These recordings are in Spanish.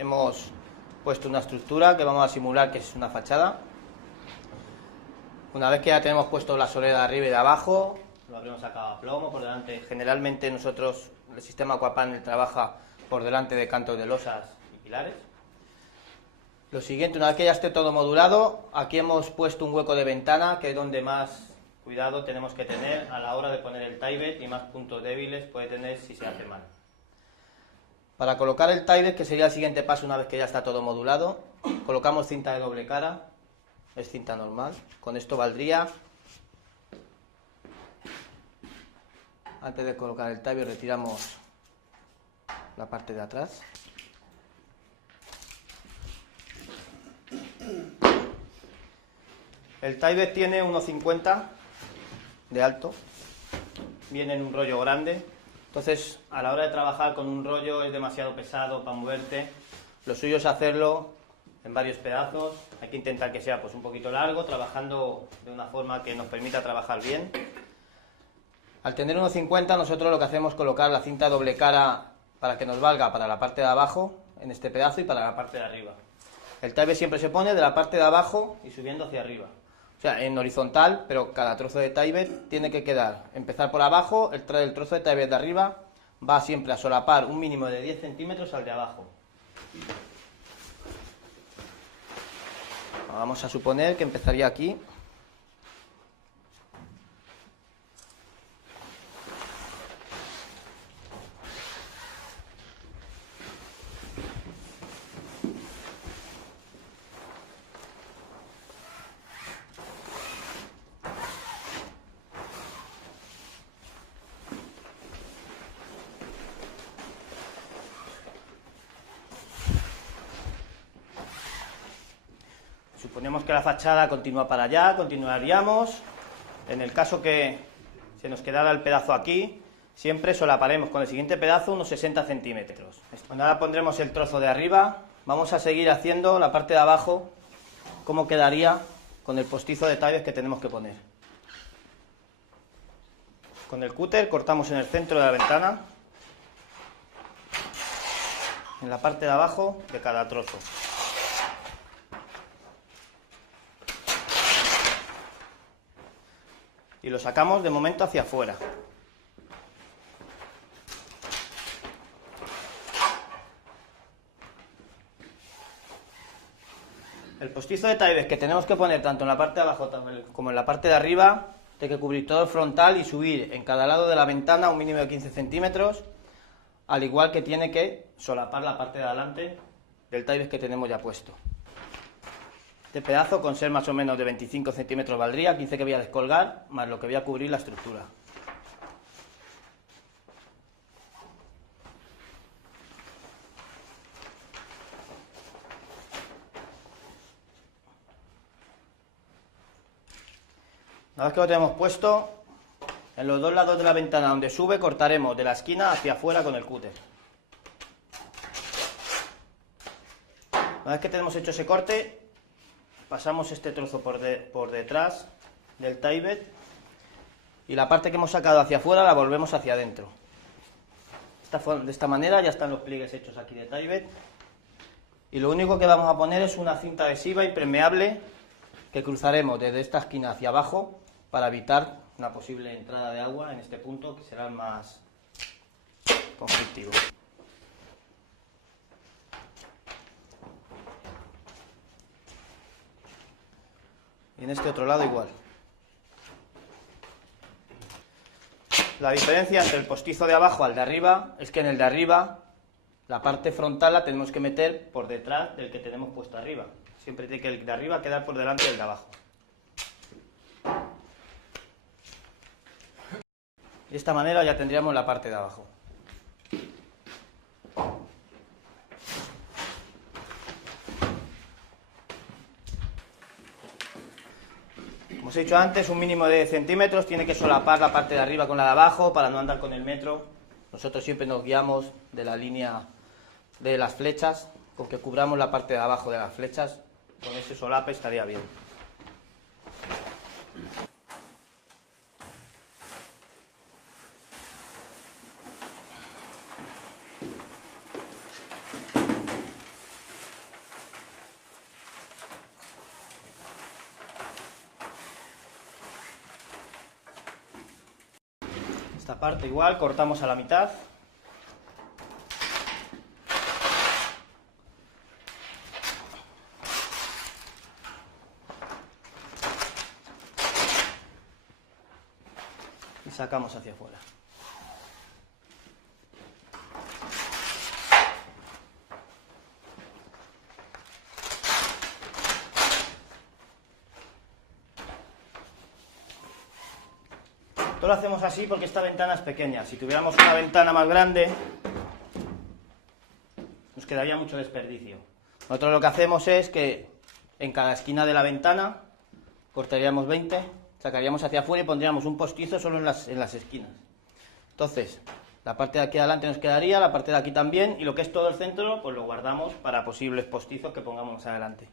Hemos puesto una estructura que vamos a simular que es una fachada. Una vez que ya tenemos puesto la solera de arriba y de abajo, lo habremos sacado a plomo por delante. Generalmente nosotros, el sistema Aquapanel trabaja por delante de cantos de losas y pilares. Lo siguiente, una vez que ya esté todo modulado, aquí hemos puesto un hueco de ventana, que es donde más cuidado tenemos que tener a la hora de poner el tie-bed y más puntos débiles puede tener si se hace mal. Para colocar el tie-bed, que sería el siguiente paso una vez que ya está todo modulado, colocamos cinta de doble cara, es cinta normal, con esto valdría. Antes de colocar el tie-bed retiramos la parte de atrás. El tie-bed tiene 1,50 de alto, viene en un rollo grande, entonces a la hora de trabajar con un rollo es demasiado pesado para moverte. Lo suyo es hacerlo en varios pedazos, hay que intentar que sea pues un poquito largo, trabajando de una forma que nos permita trabajar bien. Al tener 1,50 nosotros lo que hacemos es colocar la cinta doble cara para que nos valga para la parte de abajo en este pedazo y para la parte de arriba. El tie-bed siempre se pone de la parte de abajo y subiendo hacia arriba. O sea, en horizontal, pero cada trozo de tie-bed tiene que quedar, empezar por abajo, el trozo de tie-bed de arriba va siempre a solapar un mínimo de 10 centímetros al de abajo. Vamos a suponer que empezaría aquí. Suponemos que la fachada continúa para allá, continuaríamos. En el caso que se nos quedara el pedazo aquí, siempre solaparemos con el siguiente pedazo unos 60 centímetros. Cuando ahora pondremos el trozo de arriba, vamos a seguir haciendo la parte de abajo, cómo quedaría con el postizo de tie-bed que tenemos que poner. Con el cúter cortamos en el centro de la ventana, en la parte de abajo de cada trozo. Y lo sacamos de momento hacia afuera. El postizo de tie-bed que tenemos que poner tanto en la parte de abajo como en la parte de arriba, tiene que cubrir todo el frontal y subir en cada lado de la ventana un mínimo de 15 centímetros, al igual que tiene que solapar la parte de adelante del tie-bed que tenemos ya puesto. Este pedazo, con ser más o menos de 25 centímetros, valdría 15 que voy a descolgar, más lo que voy a cubrir la estructura. Una vez que lo tenemos puesto, en los dos lados de la ventana donde sube, cortaremos de la esquina hacia afuera con el cúter. Una vez que tenemos hecho ese corte, pasamos este trozo por detrás del tie-bed y la parte que hemos sacado hacia afuera la volvemos hacia adentro. De esta manera ya están los pliegues hechos aquí de tie-bed y lo único que vamos a poner es una cinta adhesiva impermeable que cruzaremos desde esta esquina hacia abajo para evitar una posible entrada de agua en este punto, que será el más conflictivo. Y en este otro lado igual. La diferencia entre el postizo de abajo al de arriba es que en el de arriba la parte frontal la tenemos que meter por detrás del que tenemos puesto arriba. Siempre tiene que el de arriba quedar por delante del de abajo. De esta manera ya tendríamos la parte de abajo. Como os he dicho antes, un mínimo de 10 centímetros, tiene que solapar la parte de arriba con la de abajo para no andar con el metro. Nosotros siempre nos guiamos de la línea de las flechas, con que cubramos la parte de abajo de las flechas, con ese solape estaría bien. Esta parte igual, cortamos a la mitad. Y sacamos hacia afuera. Esto lo hacemos así porque esta ventana es pequeña. Si tuviéramos una ventana más grande, nos quedaría mucho desperdicio. Nosotros lo que hacemos es que en cada esquina de la ventana cortaríamos 20, sacaríamos hacia afuera y pondríamos un postizo solo en las esquinas. Entonces, la parte de aquí adelante nos quedaría, la parte de aquí también, y lo que es todo el centro, pues lo guardamos para posibles postizos que pongamos más adelante.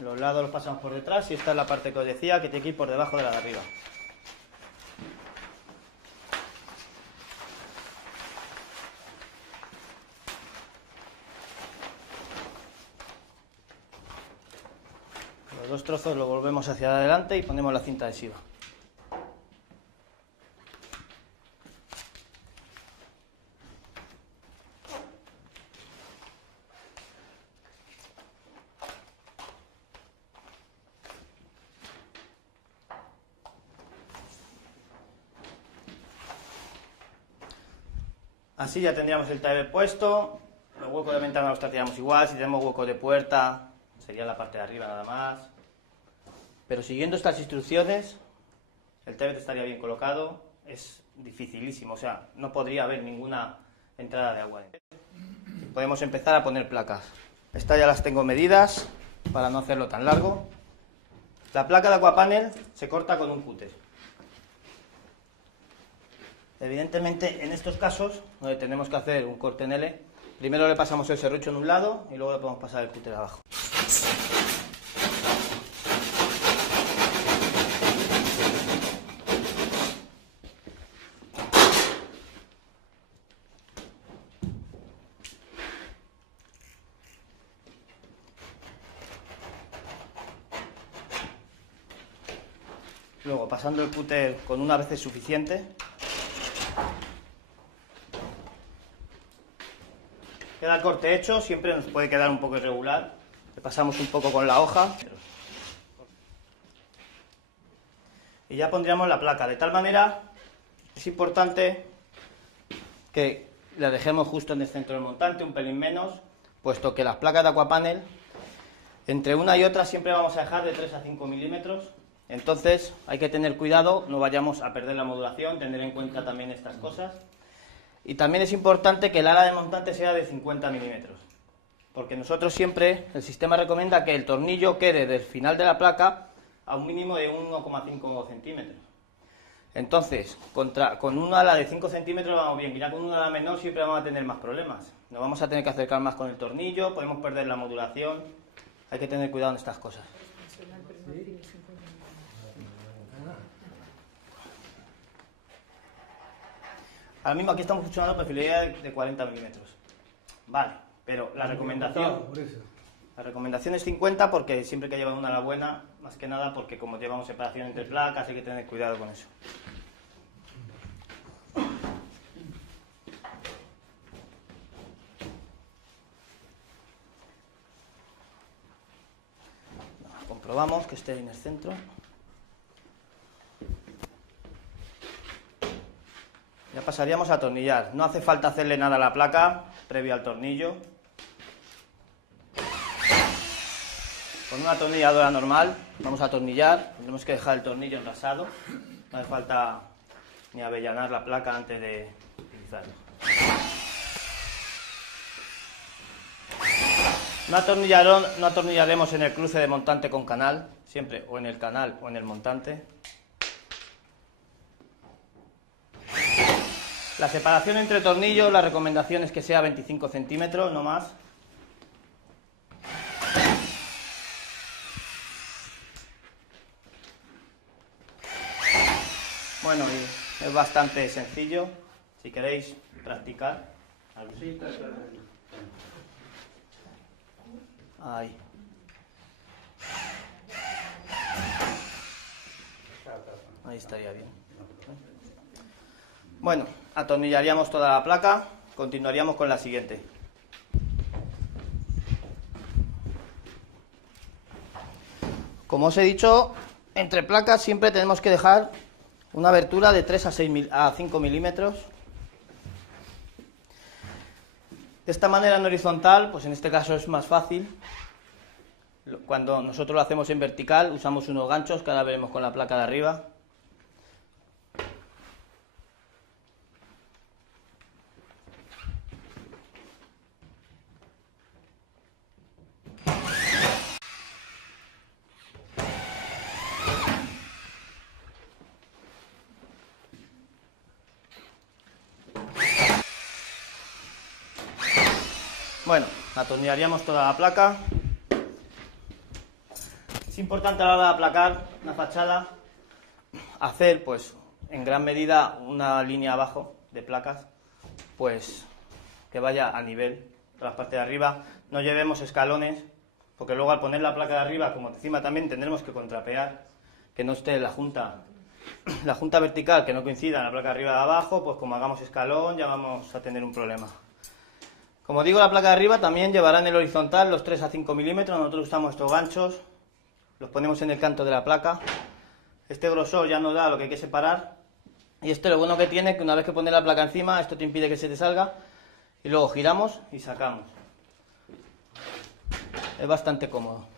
Los lados los pasamos por detrás y esta es la parte que os decía que tiene que ir por debajo de la de arriba. Los dos trozos los volvemos hacia adelante y ponemos la cinta adhesiva. Así ya tendríamos el taller puesto, los huecos de ventana los trataríamos igual, si tenemos huecos de puerta sería la parte de arriba nada más. Pero siguiendo estas instrucciones, el taller estaría bien colocado, es dificilísimo, o sea, no podría haber ninguna entrada de agua. Podemos empezar a poner placas. Estas ya las tengo medidas para no hacerlo tan largo. La placa de Aquapanel se corta con un cúter. Evidentemente, en estos casos, donde tenemos que hacer un corte en L, primero le pasamos el serrucho en un lado y luego le podemos pasar el cúter abajo. Luego, pasando el cúter con una vez es suficiente. Queda el corte hecho, siempre nos puede quedar un poco irregular. Le pasamos un poco con la hoja. Y ya pondríamos la placa. De tal manera, es importante que la dejemos justo en el centro del montante, un pelín menos, puesto que las placas de Aquapanel, entre una y otra siempre vamos a dejar de 3 a 5 milímetros. Entonces hay que tener cuidado, no vayamos a perder la modulación, tener en cuenta también estas cosas. Y también es importante que el ala de montante sea de 50 milímetros, porque nosotros siempre, el sistema recomienda que el tornillo quede del final de la placa a un mínimo de 1,5 centímetros. Entonces, con un ala de 5 centímetros vamos bien, y ya con un ala menor siempre vamos a tener más problemas. Nos vamos a tener que acercar más con el tornillo, podemos perder la modulación, hay que tener cuidado en estas cosas. Ahora mismo aquí estamos funcionando perfilería de 40 milímetros. Vale, pero la recomendación es 50 porque siempre que llevan una ala buena, más que nada porque como llevamos separación entre placas hay que tener cuidado con eso. Comprobamos que esté en el centro. Ya pasaríamos a atornillar. No hace falta hacerle nada a la placa previo al tornillo. Con una atornilladora normal vamos a atornillar. Tenemos que dejar el tornillo enrasado. No hace falta ni avellanar la placa antes de utilizarlo. No atornillaremos en el cruce de montante con canal, siempre o en el canal o en el montante. La separación entre tornillos, la recomendación es que sea 25 centímetros, no más. Bueno, y es bastante sencillo, si queréis practicar. Ahí. Ahí estaría bien. Bueno, atornillaríamos toda la placa, continuaríamos con la siguiente. Como os he dicho, entre placas siempre tenemos que dejar una abertura de 3 a 5 milímetros. De esta manera en horizontal, pues en este caso es más fácil. Cuando nosotros lo hacemos en vertical, usamos unos ganchos que ahora veremos con la placa de arriba. Bueno, atornillaríamos toda la placa. Es importante a la hora de aplacar una fachada hacer, pues, en gran medida una línea abajo de placas, pues, que vaya a nivel de las partes de arriba. No llevemos escalones, porque luego al poner la placa de arriba, como encima también tendremos que contrapear, que no esté la junta vertical, que no coincida en la placa de arriba de abajo, pues como hagamos escalón ya vamos a tener un problema. Como digo, la placa de arriba también llevará en el horizontal los 3 a 5 milímetros. Nosotros usamos estos ganchos, los ponemos en el canto de la placa. Este grosor ya nos da lo que hay que separar. Y esto lo bueno que tiene es que una vez que pones la placa encima, esto te impide que se te salga. Y luego giramos y sacamos. Es bastante cómodo.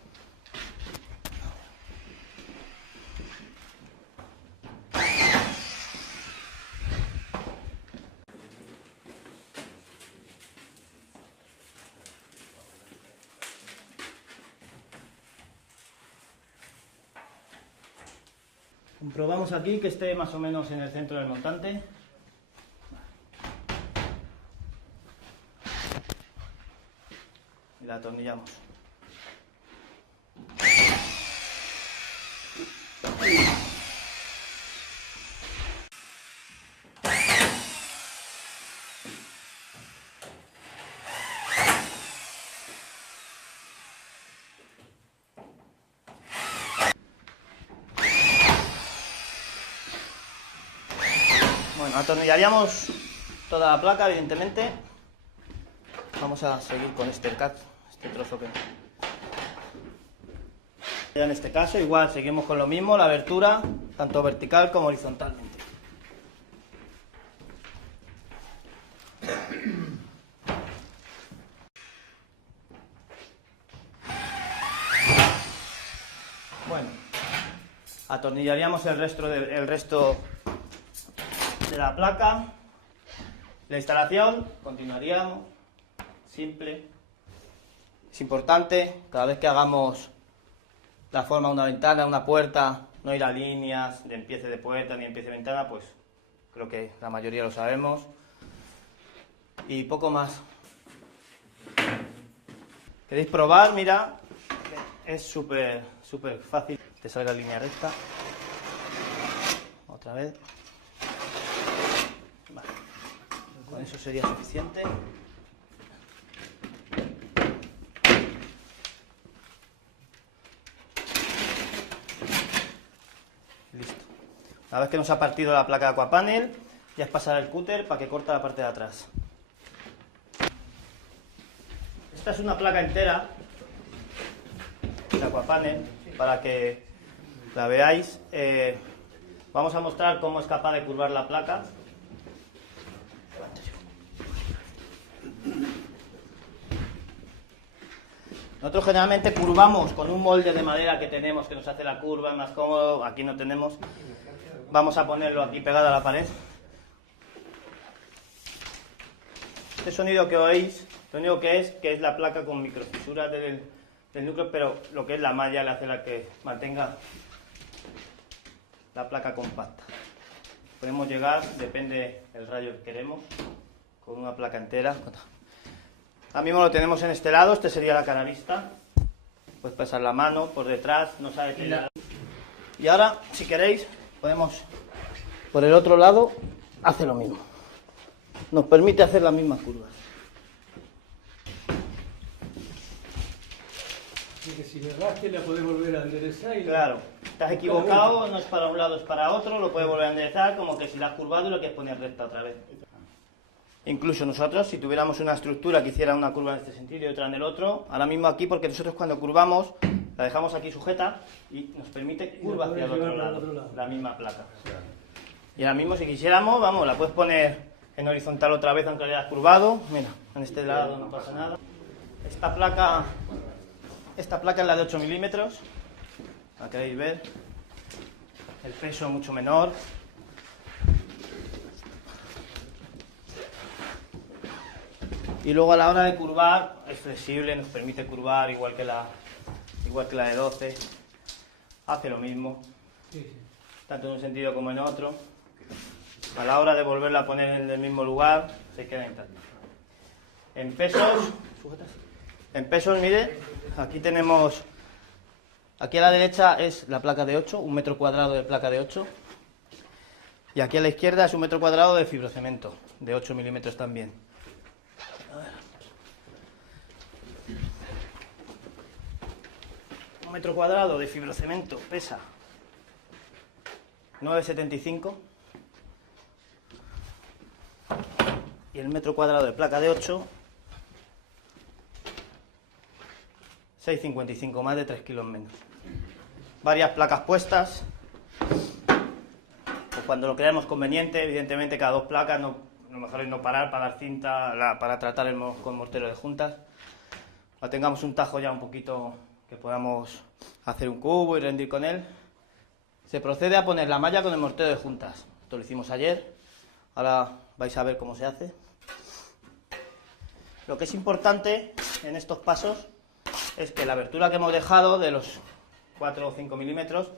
Comprobamos aquí que esté más o menos en el centro del montante. Y la atornillamos. Bueno, atornillaríamos toda la placa, evidentemente. Vamos a seguir con este trozo que... En este caso, igual, seguimos con lo mismo, la abertura, tanto vertical como horizontalmente. Bueno, atornillaríamos el resto de la placa. La instalación, continuaríamos, simple. Es importante, cada vez que hagamos la forma de una ventana, una puerta, no ir a líneas de empiece de puerta ni empiece de ventana, pues creo que la mayoría lo sabemos. Y poco más. ¿Queréis probar? Mira, es súper fácil. Te salga línea recta. Otra vez. Vale. Con eso sería suficiente. Listo. Una vez que nos ha partido la placa de Aquapanel, ya es pasar el cúter para que corte la parte de atrás. Esta es una placa entera de Aquapanel, para que la veáis. Vamos a mostrar cómo es capaz de curvar la placa. Nosotros generalmente curvamos con un molde de madera que tenemos, que nos hace la curva, es más cómodo. Aquí no tenemos. Vamos a ponerlo aquí pegado a la pared. Este sonido que oís Lo único que es la placa con microfisuras del núcleo, pero lo que es la malla le hace la que mantenga la placa compacta. Podemos llegar, depende del rayo que queremos, con una placa entera. Ahora mismo lo tenemos en este lado, este sería la cara vista. Puedes pasar la mano por detrás, no sabe qué. Y ahora, si queréis, podemos por el otro lado, hace lo mismo. Nos permite hacer las mismas curvas. Y que si le rasque la podés volver a enderezar. Claro, estás equivocado, no es para un lado, es para otro, lo puedes volver a enderezar, como que si la has curvado y lo quieres poner recta otra vez. Incluso nosotros, si tuviéramos una estructura que hiciera una curva en este sentido y otra en el otro, ahora mismo aquí, porque nosotros cuando curvamos, la dejamos aquí sujeta y nos permite curva hacia el otro lado, la misma placa. Y ahora mismo, si quisiéramos, vamos, la puedes poner en horizontal otra vez, aunque la hayas curvado. Mira, en este lado no pasa nada. Esta placa es la de 8 milímetros, la queréis ver. El peso mucho menor. Y luego a la hora de curvar, es flexible, nos permite curvar igual que la de 12. Hace lo mismo, tanto en un sentido como en otro. A la hora de volverla a poner en el mismo lugar, se queda intacta. En pesos, mire, aquí tenemos, aquí a la derecha es la placa de 8, 1 metro cuadrado de placa de 8. Y aquí a la izquierda es 1 metro cuadrado de fibrocemento, de 8 milímetros también. 1 metro cuadrado de fibrocemento pesa 9,75 y el metro cuadrado de placa de 8 6,55, más de 3 kilos menos. Varias placas puestas, pues cuando lo creamos conveniente, evidentemente cada 2 placas, lo mejor es no parar para dar cinta, para tratar con mortero de juntas. Cuando tengamos un tajo ya un poquito que podamos hacer un cubo y rendir con él, se procede a poner la malla con el mortero de juntas. Esto lo hicimos ayer, ahora vais a ver cómo se hace. Lo que es importante en estos pasos es que la abertura que hemos dejado de los 4 o 5 milímetros,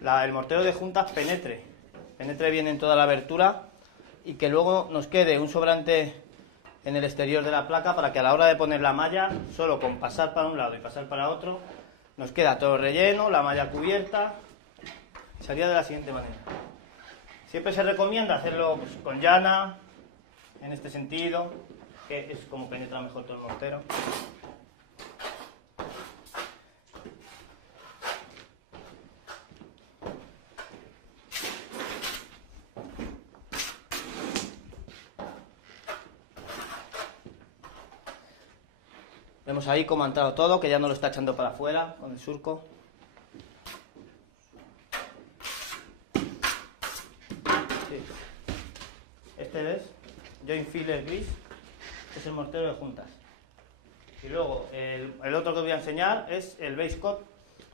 el mortero de juntas penetre bien en toda la abertura y que luego nos quede un sobrante en el exterior de la placa para que a la hora de poner la malla, solo con pasar para un lado y pasar para otro, nos queda todo relleno, la malla cubierta. Sería de la siguiente manera. Siempre se recomienda hacerlo pues, con llana, en este sentido, que es como penetra mejor todo el mortero. Vemos ahí cómo ha entrado todo, que ya no lo está echando para afuera con el surco. Sí. Este es joint filler gris, es el mortero de juntas. Y luego el otro que os voy a enseñar es el base coat,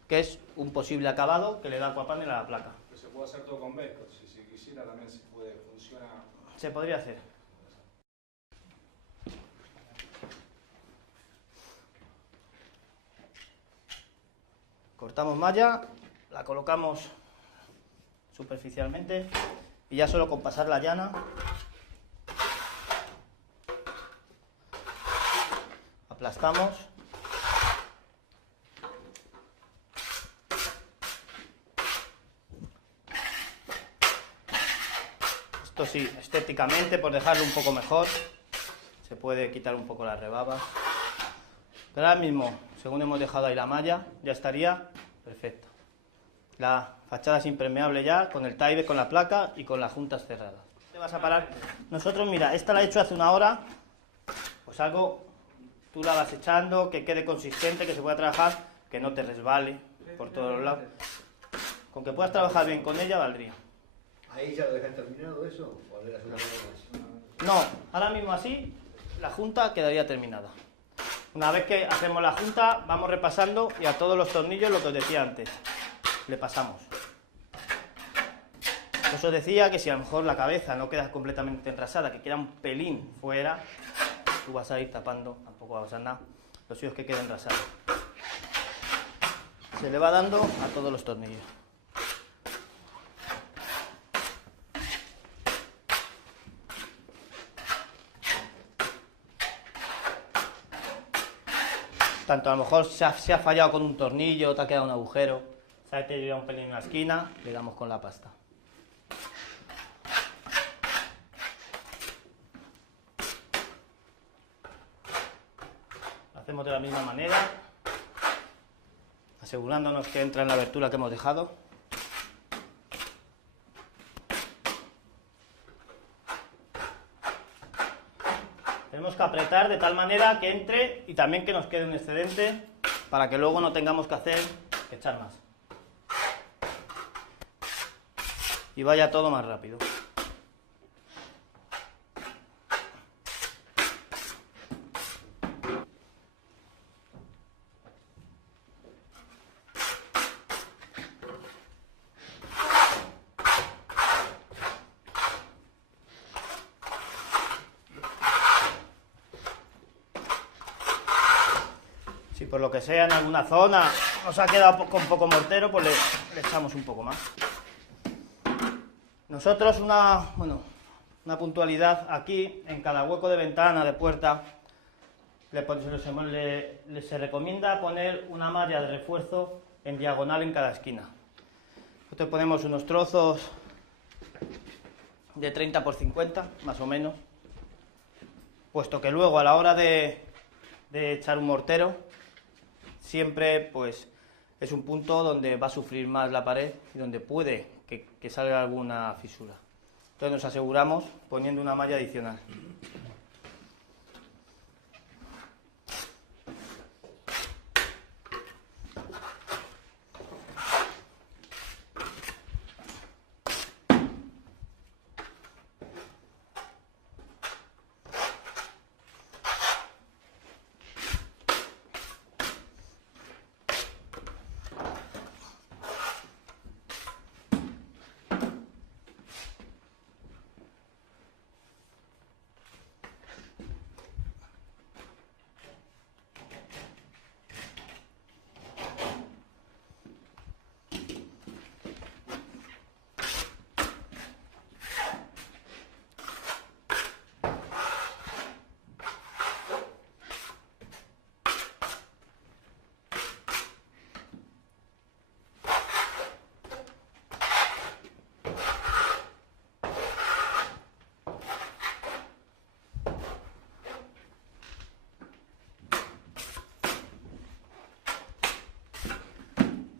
que es un posible acabado que le da aquapanel a la placa. Pero se puede hacer todo con base coat, si se quisiera también se puede, funciona. Se podría hacer. Cortamos malla, la colocamos superficialmente y ya solo con pasar la llana aplastamos. Esto sí, estéticamente, por dejarlo un poco mejor, se puede quitar un poco las rebabas. Pero ahora mismo, según hemos dejado ahí la malla, ya estaría perfecto. La fachada es impermeable ya, con el tie con la placa y con las juntas cerradas. Te vas a parar. Nosotros, mira, esta la he hecho hace una hora, pues algo, tú la vas echando, que quede consistente, que se pueda trabajar, que no te resbale por todos los lados. Con que puedas trabajar bien con ella, valdría. ¿Ahí ya lo dejan terminado eso? ¿O le das una cosa más? No, ahora mismo así, la junta quedaría terminada. Una vez que hacemos la junta, vamos repasando y a todos los tornillos lo que os decía antes, le pasamos. Os decía que si a lo mejor la cabeza no queda completamente enrasada, que queda un pelín fuera, tú vas a ir tapando, tampoco va a pasar nada. Lo suyo es que quede enrasado. Se le va dando a todos los tornillos. Tanto a lo mejor se ha fallado con un tornillo, te ha quedado un agujero, se ha deteriorado un pelín en la esquina, le damos con la pasta. Lo hacemos de la misma manera, asegurándonos que entra en la abertura que hemos dejado. Tenemos que apretar de tal manera que entre y también que nos quede un excedente para que luego no tengamos que echar más. Y vaya todo más rápido. Si por lo que sea en alguna zona nos ha quedado con poco mortero, pues le echamos un poco más. Nosotros una puntualidad aquí, en cada hueco de ventana, de puerta, se recomienda poner una malla de refuerzo en diagonal en cada esquina. Nosotros ponemos unos trozos de 30 por 50, más o menos, puesto que luego a la hora de echar un mortero, siempre pues es un punto donde va a sufrir más la pared y donde puede que salga alguna fisura. Entonces nos aseguramos poniendo una malla adicional.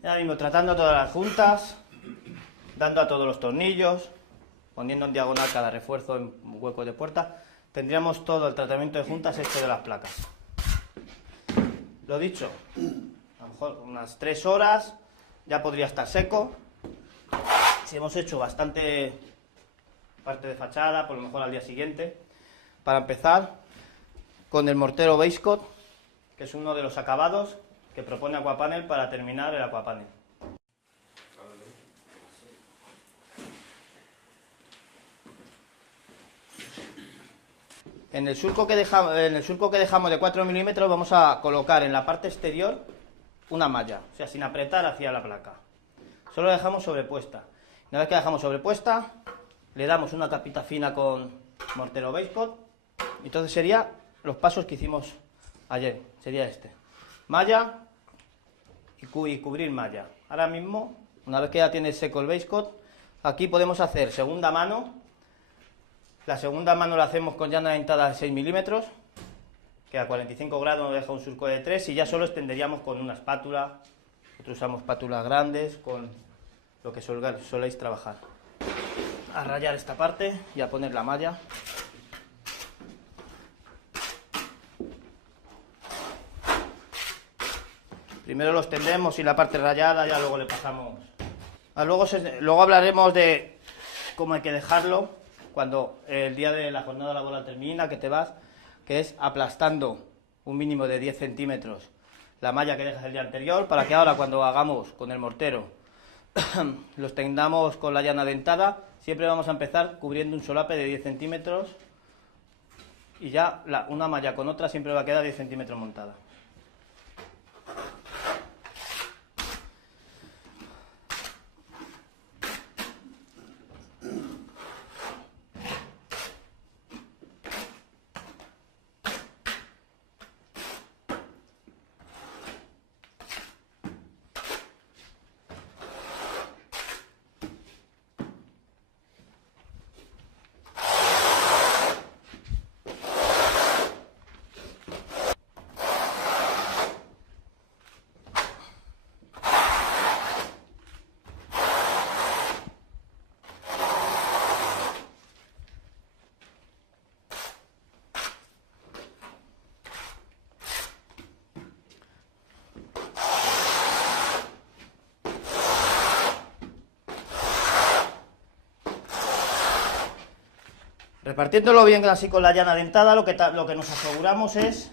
Ya mismo tratando todas las juntas, dando a todos los tornillos, poniendo en diagonal cada refuerzo en hueco de puerta, tendríamos todo el tratamiento de juntas hecho de las placas. Lo dicho, a lo mejor unas 3 horas ya podría estar seco. Si hemos hecho bastante parte de fachada, por lo mejor al día siguiente. Para empezar, con el mortero base coat, que es uno de los acabados que propone Aquapanel para terminar el Aquapanel. En el surco que dejamos de 4 milímetros vamos a colocar en la parte exterior una malla, o sea, sin apretar hacia la placa. Solo la dejamos sobrepuesta. Una vez que la dejamos sobrepuesta, le damos una capita fina con mortero base coat. Entonces serían los pasos que hicimos ayer. Sería este: malla y cubrir malla. Ahora mismo, una vez que ya tiene seco el base coat, aquí podemos hacer segunda mano. La segunda mano la hacemos con llana dentada de 6 milímetros, que a 45 grados nos deja un surco de 3, y ya solo extenderíamos con una espátula. Nosotros usamos espátulas grandes, con lo que soléis trabajar. A rayar esta parte y a poner la malla. Primero los tendemos y la parte rayada ya luego le pasamos. Luego hablaremos de cómo hay que dejarlo cuando el día de la jornada laboral termina, que te vas, que es aplastando un mínimo de 10 centímetros la malla que dejas el día anterior, para que ahora cuando hagamos con el mortero los tendamos con la llana dentada. Siempre vamos a empezar cubriendo un solape de 10 centímetros y ya una malla con otra siempre va a quedar 10 centímetros montada. Repartiéndolo bien así con la llana dentada, lo que nos aseguramos es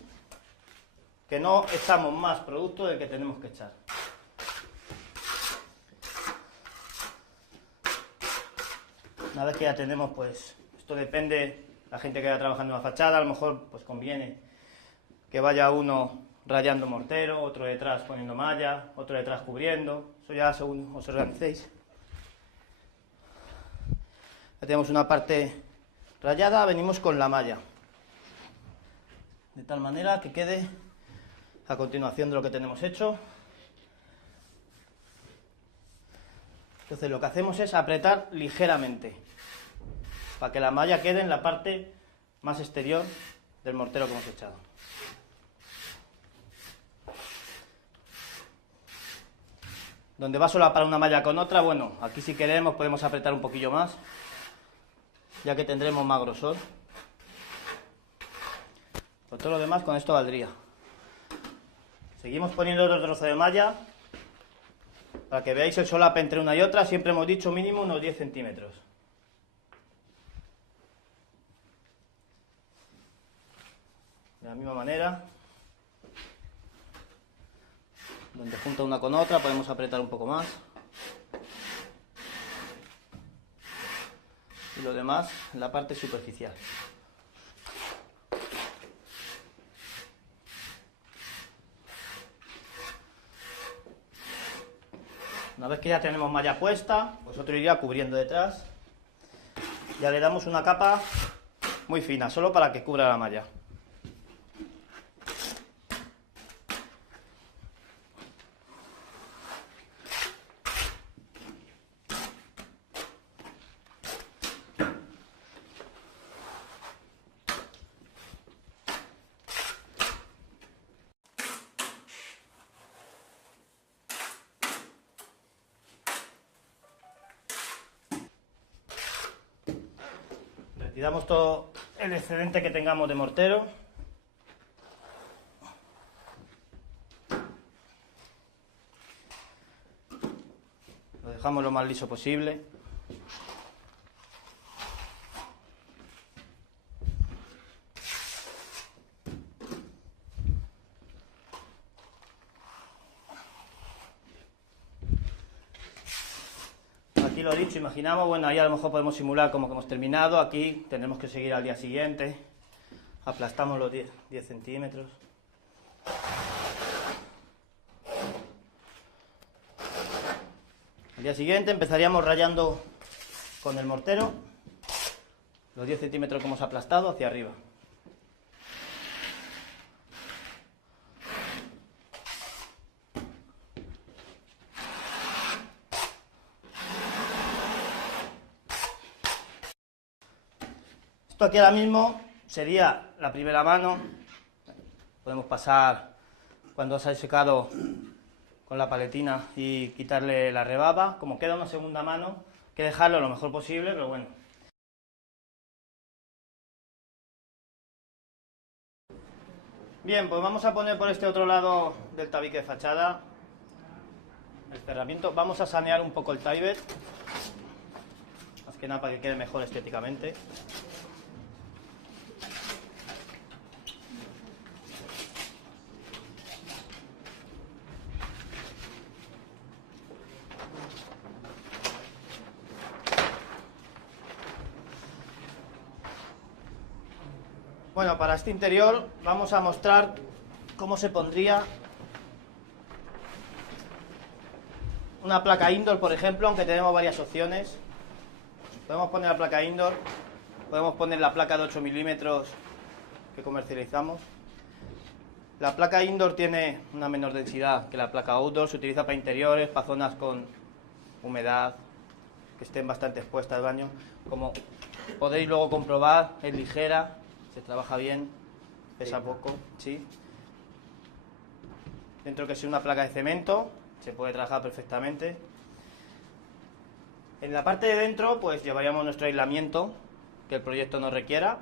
que no echamos más producto del que tenemos que echar. Una vez que ya tenemos, pues, esto depende, la gente que vaya trabajando en la fachada, a lo mejor pues conviene que vaya uno rayando mortero, otro detrás poniendo malla, otro detrás cubriendo, eso ya según os organicéis. Ya tenemos una parte rayada, venimos con la malla, de tal manera que quede a continuación de lo que tenemos hecho. Entonces lo que hacemos es apretar ligeramente, para que la malla quede en la parte más exterior del mortero que hemos echado. Donde va a solapar una malla con otra, bueno, aquí si queremos podemos apretar un poquillo más, ya que tendremos más grosor. Por todo lo demás, con esto valdría. Seguimos poniendo otro trozo de malla, para que veáis el solape entre una y otra. Siempre hemos dicho mínimo unos 10 centímetros. De la misma manera, donde junta una con otra podemos apretar un poco más. Y lo demás en la parte superficial. Una vez que ya tenemos malla puesta, pues otro iría cubriendo detrás. Ya le damos una capa muy fina, solo para que cubra la malla. Retiramos todo el excedente que tengamos de mortero. Lo dejamos lo más liso posible. Aquí lo dicho, imaginamos, bueno, ahí a lo mejor podemos simular como que hemos terminado, aquí tendremos que seguir al día siguiente, aplastamos los 10 centímetros. Al día siguiente empezaríamos rayando con el mortero los 10 centímetros que hemos aplastado hacia arriba. Esto aquí ahora mismo sería la primera mano. Podemos pasar cuando se ha secado con la paletina y quitarle la rebaba. Como queda una segunda mano, hay que dejarlo lo mejor posible, pero bueno. Bien, pues vamos a poner por este otro lado del tabique de fachada el cerramiento. Vamos a sanear un poco el taibet, más que nada para que quede mejor estéticamente. Bueno, para este interior vamos a mostrar cómo se pondría una placa indoor, por ejemplo, aunque tenemos varias opciones. Podemos poner la placa indoor, podemos poner la placa de 8 milímetros que comercializamos. La placa indoor tiene una menor densidad que la placa outdoor, se utiliza para interiores, para zonas con humedad, que estén bastante expuestas al baño. Como podéis luego comprobar, es ligera, se trabaja bien, pesa poco, sí. Dentro que sea una placa de cemento, se puede trabajar perfectamente. En la parte de dentro, pues llevaríamos nuestro aislamiento, que el proyecto no requiera,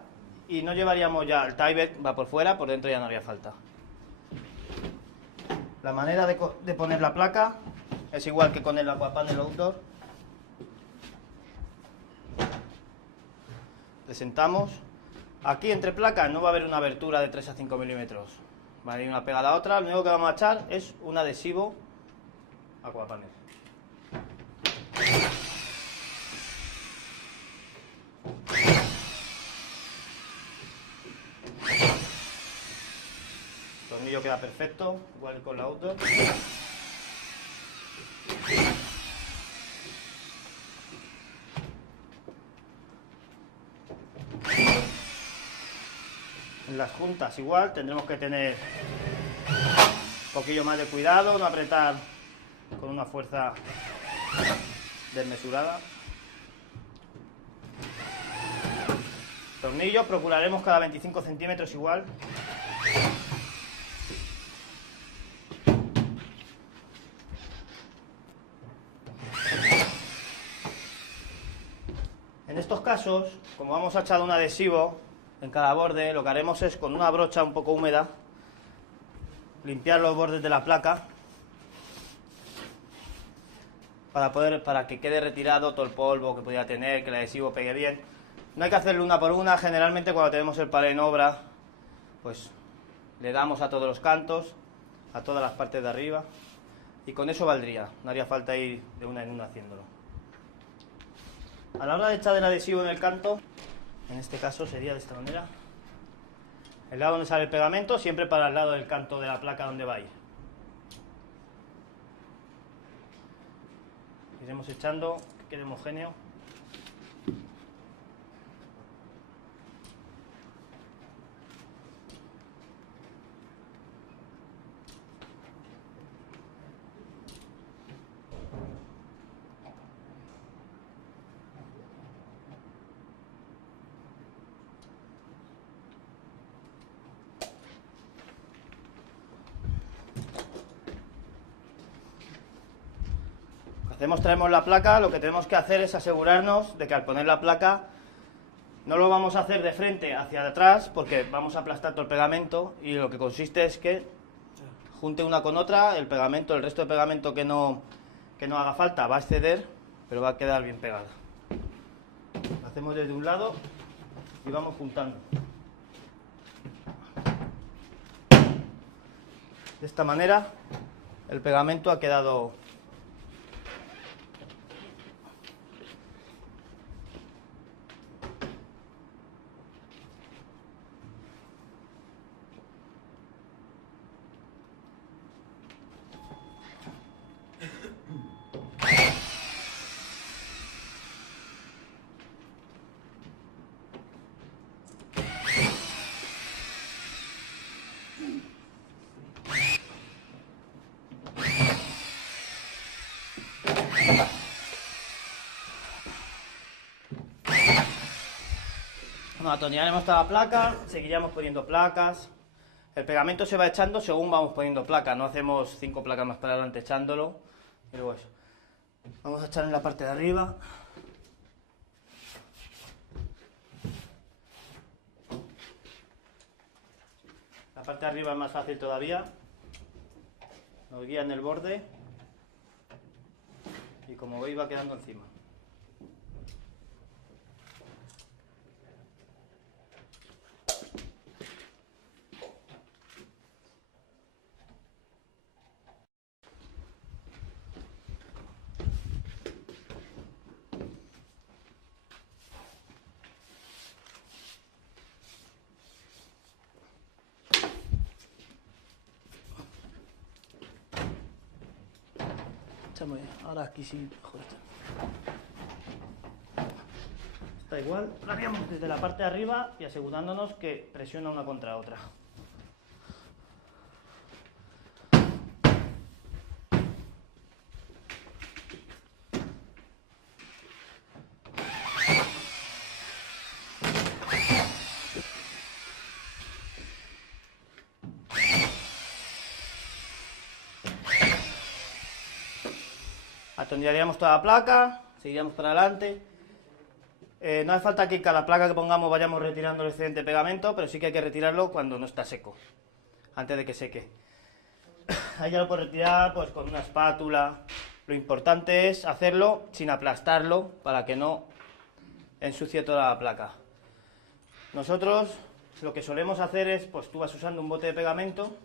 y no llevaríamos ya el tie-back, va por fuera, por dentro ya no haría falta. La manera de poner la placa es igual que con el Aquapanel Outdoor. Le sentamos. Aquí entre placas no va a haber una abertura de 3 a 5 milímetros. Va a ir una pegada a otra. Lo único que vamos a echar es un adhesivo Aquapanel. El tornillo queda perfecto, igual que con la Outdoor. En las juntas igual tendremos que tener un poquillo más de cuidado, no apretar con una fuerza desmesurada. Tornillos procuraremos cada 25 centímetros igual. En estos casos, como vamos a echar un adhesivo en cada borde, lo que haremos es con una brocha un poco húmeda limpiar los bordes de la placa para que quede retirado todo el polvo que podría tener, que el adhesivo pegue bien. No hay que hacerlo una por una. Generalmente cuando tenemos el palé en obra, pues le damos a todos los cantos, a todas las partes de arriba, y con eso valdría. No haría falta ir de una en una haciéndolo. A la hora de echar el adhesivo en el canto, en este caso sería de esta manera. El lado donde sale el pegamento, siempre para el lado del canto de la placa donde va a ir. Iremos echando, que quede homogéneo. Traemos la placa, lo que tenemos que hacer es asegurarnos de que al poner la placa no lo vamos a hacer de frente hacia atrás porque vamos a aplastar todo el pegamento, y lo que consiste es que junte una con otra, el pegamento, el resto de pegamento que no haga falta va a exceder, pero va a quedar bien pegada. Lo hacemos desde un lado y vamos juntando. De esta manera el pegamento ha quedado Bueno, atornillaremos toda la placa, seguiríamos poniendo placas. El pegamento se va echando según vamos poniendo placas, no hacemos 5 placas más para adelante echándolo. Y luego eso. Vamos a echar en la parte de arriba. La parte de arriba es más fácil todavía. Nos guía en el borde. Y como veis va quedando encima. está muy bien. Ahora aquí sí, mejor está. Está igual, lo haríamos desde la parte de arriba y asegurándonos que presiona una contra otra. Atornillaríamos toda la placa, seguiríamos para adelante. No hace falta que cada placa que pongamos vayamos retirando el excedente pegamento, pero sí que hay que retirarlo cuando no está seco, antes de que seque. Ahí ya lo puedes retirar pues con una espátula. Lo importante es hacerlo sin aplastarlo para que no ensucie toda la placa. Nosotros lo que solemos hacer es, pues tú vas usando un bote de pegamento,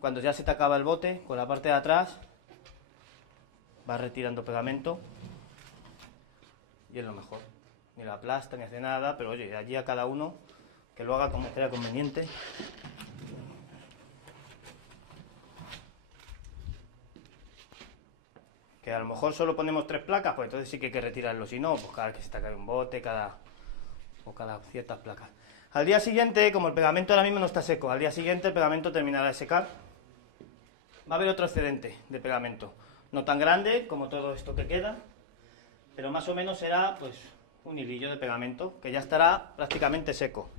cuando ya se te acaba el bote, con la parte de atrás vas retirando pegamento y es lo mejor. Ni la aplasta ni hace nada, pero oye, allí a cada uno que lo haga como crea conveniente. Que a lo mejor solo ponemos 3 placas, pues entonces sí que hay que retirarlo, si no, pues cada vez que se te cae un bote, cada ciertas placas. Al día siguiente, como el pegamento ahora mismo no está seco, al día siguiente el pegamento terminará de secar. Va a haber otro excedente de pegamento, no tan grande como todo esto que queda, pero más o menos será pues un hilillo de pegamento que ya estará prácticamente seco.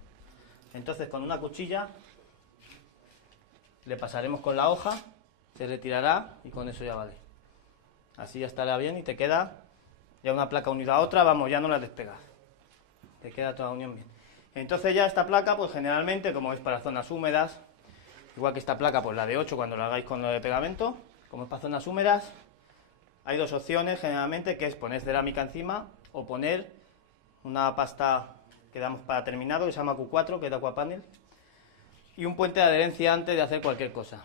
Entonces con una cuchilla le pasaremos con la hoja, se retirará y con eso ya vale. Así ya estará bien y te queda ya una placa unida a otra, vamos, ya no la despegas. Te queda toda la unión bien. Entonces ya esta placa, pues generalmente, como es para zonas húmedas, igual que esta placa, pues la de 8 cuando la hagáis con lo de pegamento, como es para zonas húmedas, hay dos opciones generalmente, que es poner cerámica encima o poner una pasta que damos para terminado, que se llama Q4, que es de Aquapanel, y un puente de adherencia antes de hacer cualquier cosa.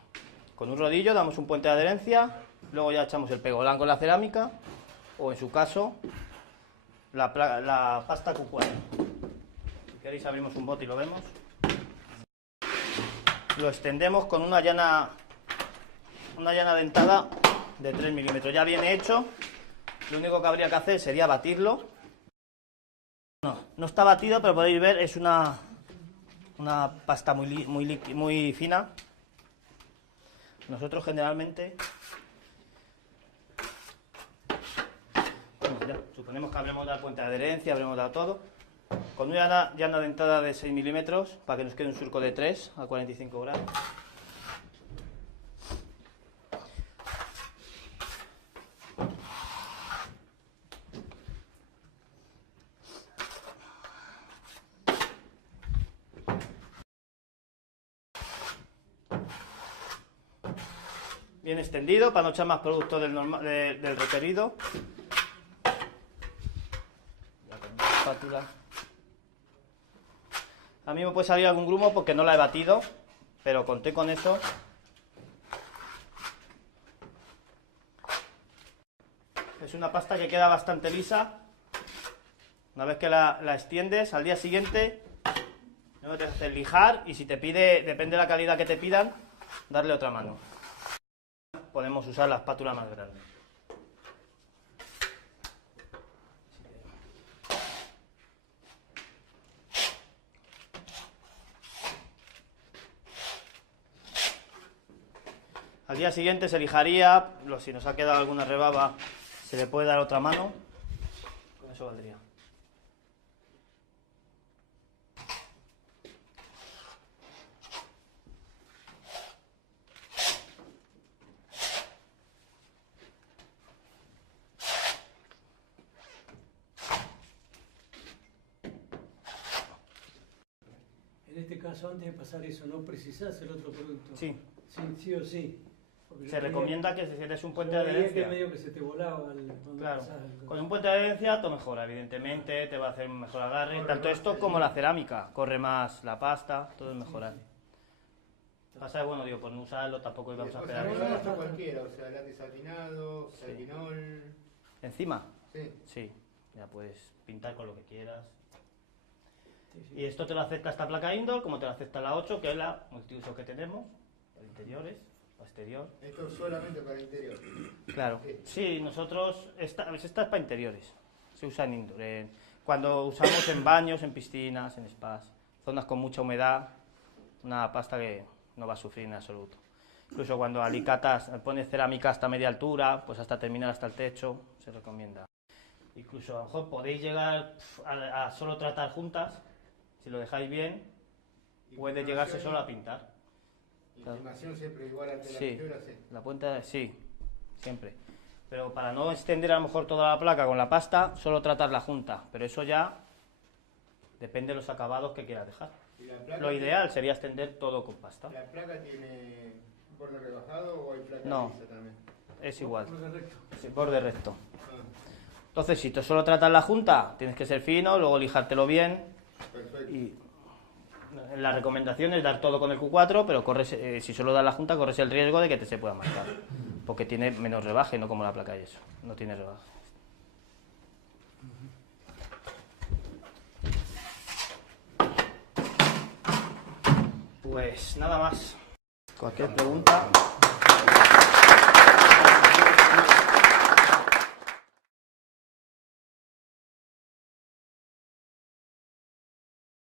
Con un rodillo damos un puente de adherencia, luego ya echamos el pegolán con la cerámica, o en su caso, la pasta Q4. Si queréis abrimos un bote y lo vemos. Lo extendemos con una llana dentada de 3 milímetros. Ya viene hecho, lo único que habría que hacer sería batirlo. No está batido, pero podéis ver, es una pasta muy fina. Nosotros generalmente, bueno, ya, suponemos que habremos dado puente de adherencia, habremos dado todo. Con una llana dentada de 6 milímetros, para que nos quede un surco de 3 a 45 grados. Bien extendido, para no echar más producto del requerido. Ya con la espátula. A mí me puede salir algún grumo porque no la he batido, pero conté con eso. Es una pasta que queda bastante lisa. Una vez que la extiendes, al día siguiente no te haces lijar y si te pide, depende de la calidad que te pidan, darle otra mano. Podemos usar la espátula más grande. Al día siguiente se lijaría, si nos ha quedado alguna rebaba se le puede dar otra mano, con eso valdría. En este caso, antes de pasar eso, ¿no precisás el otro producto? Sí. Sí o sí. Porque Se recomienda que si tienes un puente yo de veía adherencia. que medio que se te volaba cuando Claro, pasabas el- con un puente de adherencia todo mejora, evidentemente, te va a hacer un mejor agarre, tanto esto como la cerámica, corre más la pasta, todo es mejorar. Pasa que, bueno, digo, por no usarlo tampoco íbamos a O esperar. sea, no esto cualquiera, o sea, látex satinado, satinol. Encima, Sí. sí, ya puedes pintar con lo que quieras. Sí, sí. Y esto te lo acepta esta placa indoor, como te lo acepta la 8, que es la multiuso que tenemos, los interiores. o exterior. Esto es solamente para interior. Claro. Sí, nosotros, esta es para interiores. Se usa en indoor. Cuando usamos en baños, en piscinas, en spas, zonas con mucha humedad, una pasta que no va a sufrir en absoluto. Incluso cuando alicatas, pones cerámica hasta media altura, pues hasta terminar hasta el techo, se recomienda. Incluso a lo mejor podéis llegar a solo tratar juntas, si lo dejáis bien, puede llegarse solo a pintar. Inclinación siempre igual ante la Sí, pintura, sí. la punta, sí, siempre. Pero para no extender a lo mejor toda la placa con la pasta, solo tratar la junta, pero eso ya depende de los acabados que quieras dejar. ¿Y la placa Lo ideal sería extender todo con pasta. ¿La placa tiene borde rebajado o hay placa No. lisa también? Es igual, Borde recto. sí, borde recto. Ah, Entonces, si tú solo tratas la junta, tienes que ser fino, luego lijártelo bien. perfecto. Y la recomendación es dar todo con el Q4, pero corres, si solo das la junta, corres el riesgo de que te se pueda marcar. Porque tiene menos rebaje, no como la placa y eso. No tiene rebaje. Pues nada más. Cualquier pregunta.